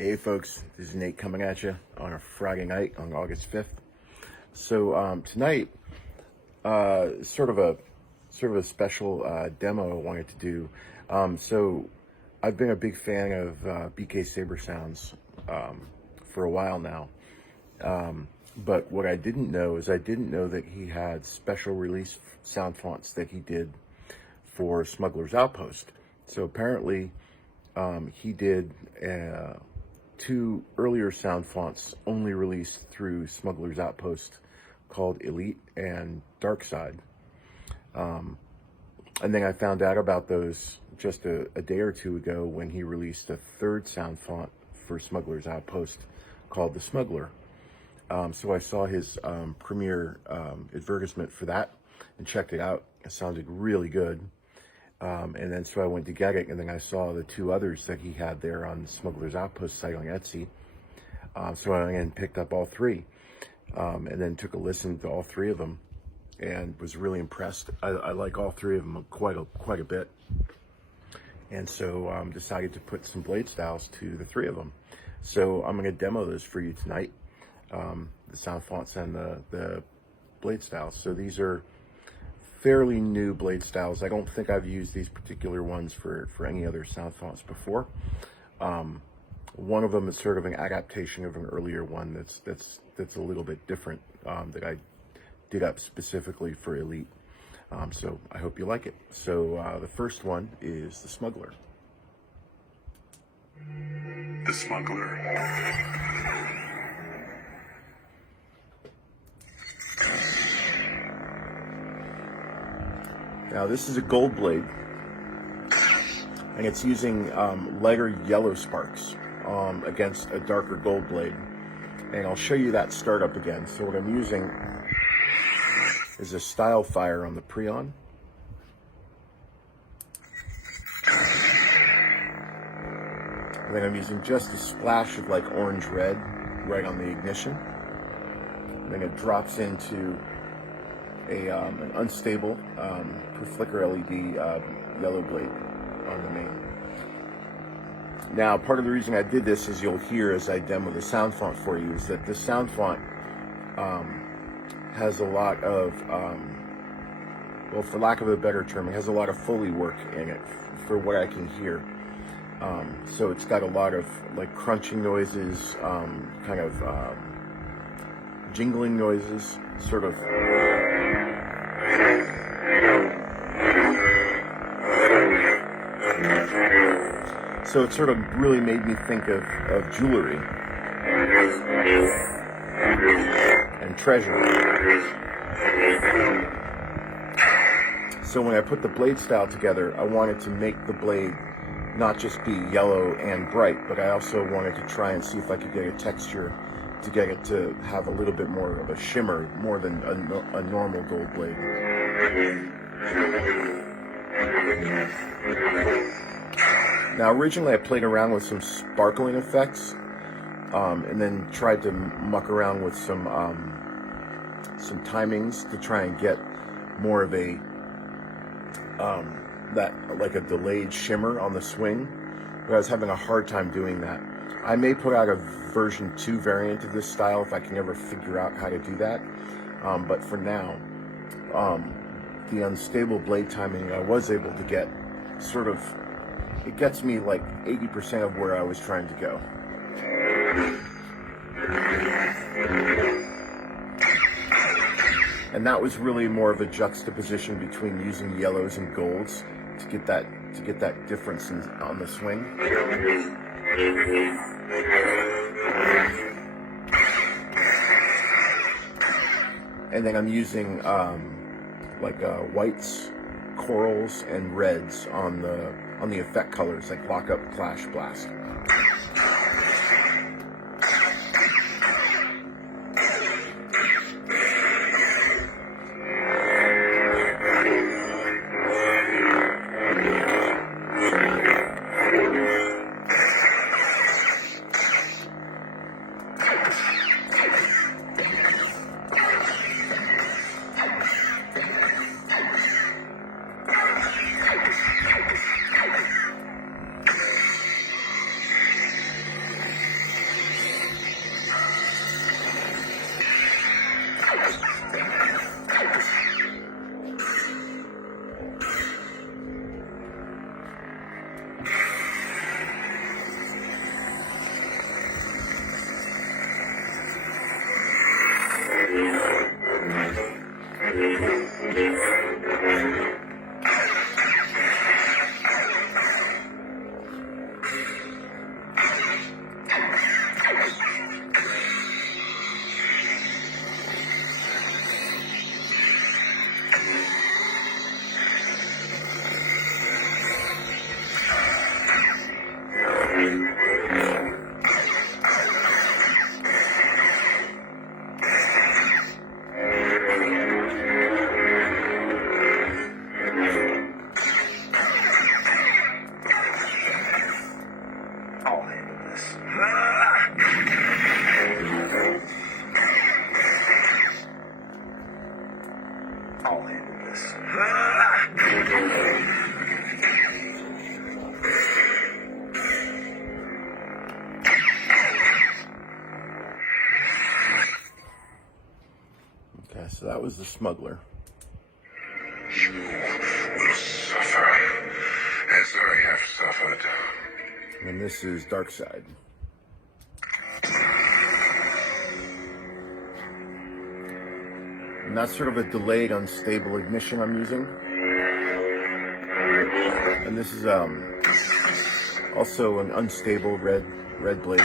Hey folks, this is Nate coming at you on a Friday night on August 5th. So tonight, sort of a special demo I wanted to do. So I've been a big fan of BKSaberSounds for a while now. But what I didn't know is that he had special release Soundfonts that he did for Smuggler's Outpost. So apparently he did two earlier Soundfonts only released through Smuggler's Outpost called Elite and DarkSide. And then I found out about those just a day or two ago when he released a third Soundfont for Smuggler's Outpost called the Smuggler. So I saw his premiere advertisement for that and checked it out. It sounded really good. And then so I went to get it, and then I saw the two others that he had there on the Smuggler's Outpost site on Etsy. So I went and picked up all three, and then took a listen to all three of them, and was really impressed. I like all three of them quite a bit, and so decided to put some blade styles to the three of them. So I'm going to demo those for you tonight, the Soundfonts and the blade styles. So these are fairly new blade styles. I don't think I've used these particular ones for any other Soundfonts before. One of them is sort of an adaptation of an earlier one that's a little bit different, that I did up specifically for Elite. So I hope you like it. So the first one is the Smuggler. The Smuggler. Now this is a gold blade, and it's using lighter yellow sparks against a darker gold blade. And I'll show you that startup again. So what I'm using is a Style Fire on the Preon. And then I'm using just a splash of like orange red right on the ignition. And then it drops into an unstable per flicker LED yellow blade on the main. Now, part of the reason I did this, as you'll hear as I demo the Soundfont for you, is that this Soundfont has a lot of, well, for lack of a better term, it has a lot of Foley work in it, for what I can hear. So it's got a lot of like crunching noises, kind of jingling noises, sort of. So it sort of really made me think of jewelry and treasure. So when I put the blade style together, I wanted to make the blade not just be yellow and bright, but I also wanted to try and see if I could get a texture to get it to have a little bit more of a shimmer, more than a normal gold blade. Now originally I played around with some sparkling effects, and then tried to muck around with some timings to try and get more of a that like a delayed shimmer on the swing, but I was having a hard time doing that. I may put out a version 2 variant of this style if I can ever figure out how to do that, but for now, the unstable blade timing I was able to get sort of, it gets me like 80% of where I was trying to go. And that was really more of a juxtaposition between using yellows and golds to get that difference on the swing. And then I'm using like whites, corals, and reds on the effect colors, like lockup, clash, blast. So that was the Smuggler. You will suffer as I have suffered. And this is DarkSide. And that's sort of a delayed, unstable ignition I'm using. And this is also an unstable red blade.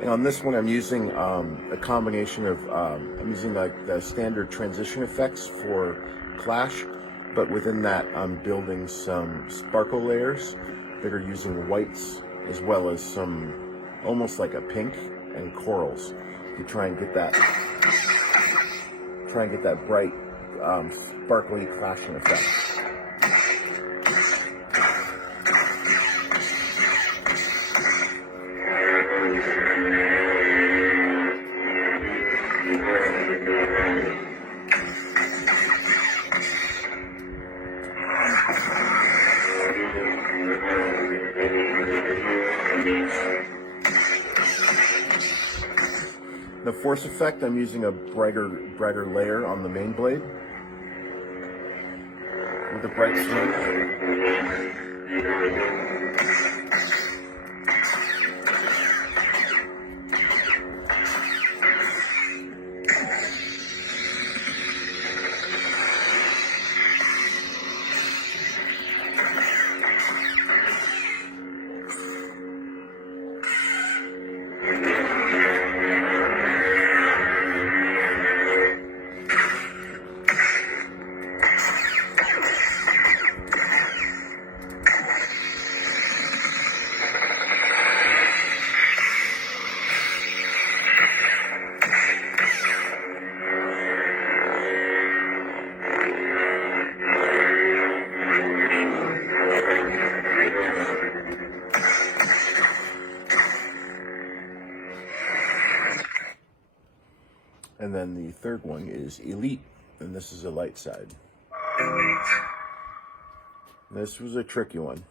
And on this one, I'm using a combination of, I'm using like the standard transition effects for Clash, but within that, I'm building some sparkle layers that are using whites as well as some almost like a pink and corals to try and get that bright, sparkly clashing effect. The force effect, I'm using a brighter layer on the main blade with a bright swing. And then the third one is Elite, and this is a light side. This was a tricky one.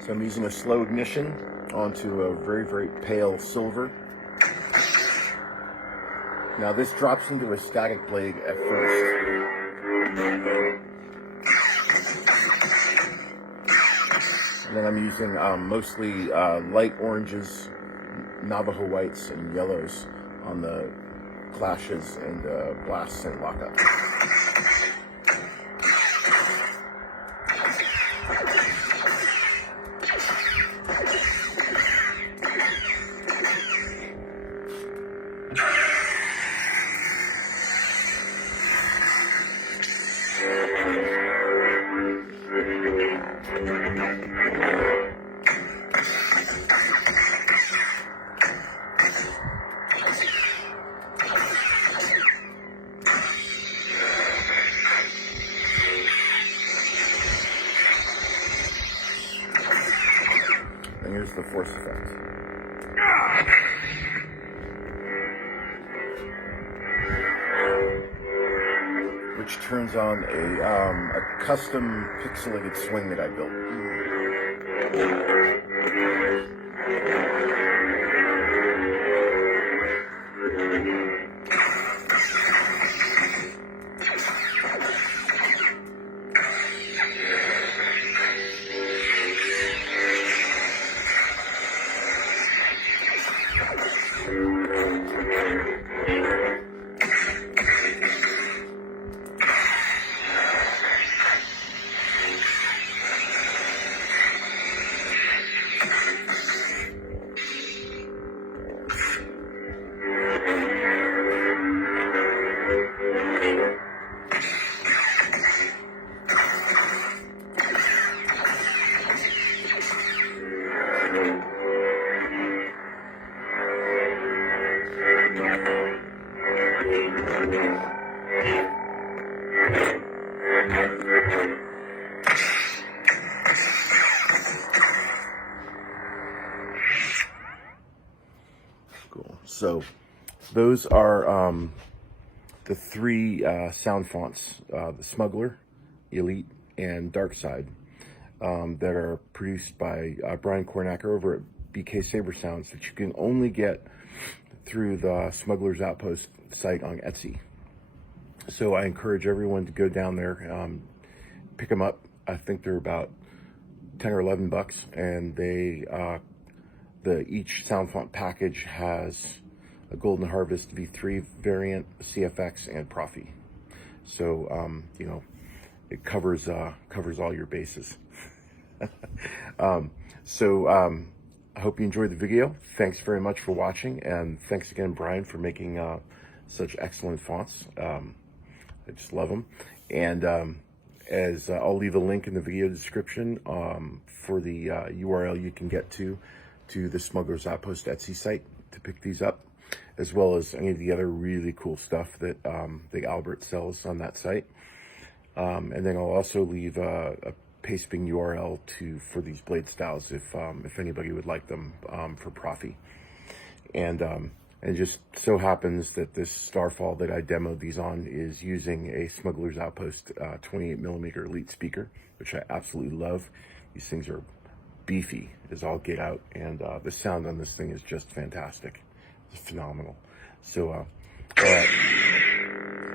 So I'm using a slow ignition onto a very pale silver. Now this drops into a static blade at first. And then I'm using mostly light oranges, Navajo whites, and yellows on the clashes and blasts and lockup. And here's the force effect. Which turns on a custom pixelated swing that I built. So those are the three Soundfonts, the Smuggler, Elite, and DarkSide, that are produced by Brian Cornacker over at BKSaberSounds, that you can only get through the Smuggler's Outpost site on Etsy. So I encourage everyone to go down there, pick them up. I think they're about 10 or 11 bucks, and they each Soundfont package has a Golden Harvest V3 variant, CFX, and Proffie. So you know, it covers all your bases. I hope you enjoyed the video. Thanks very much for watching, and thanks again, Brian, for making such excellent fonts. I just love them. And as I'll leave a link in the video description for the URL you can get to the Smuggler's Outpost Etsy site to pick these up, as well as any of the other really cool stuff that Albert sells on that site. And then I'll also leave a pasting URL for these blade styles if anybody would like them for Proffie. And it just so happens that this Starfall that I demoed these on is using a Smuggler's Outpost 28mm Elite speaker, which I absolutely love. These things are beefy as all get out, and the sound on this thing is just fantastic. It's phenomenal. So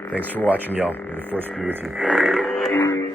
thanks for watching, y'all. May the force be with you.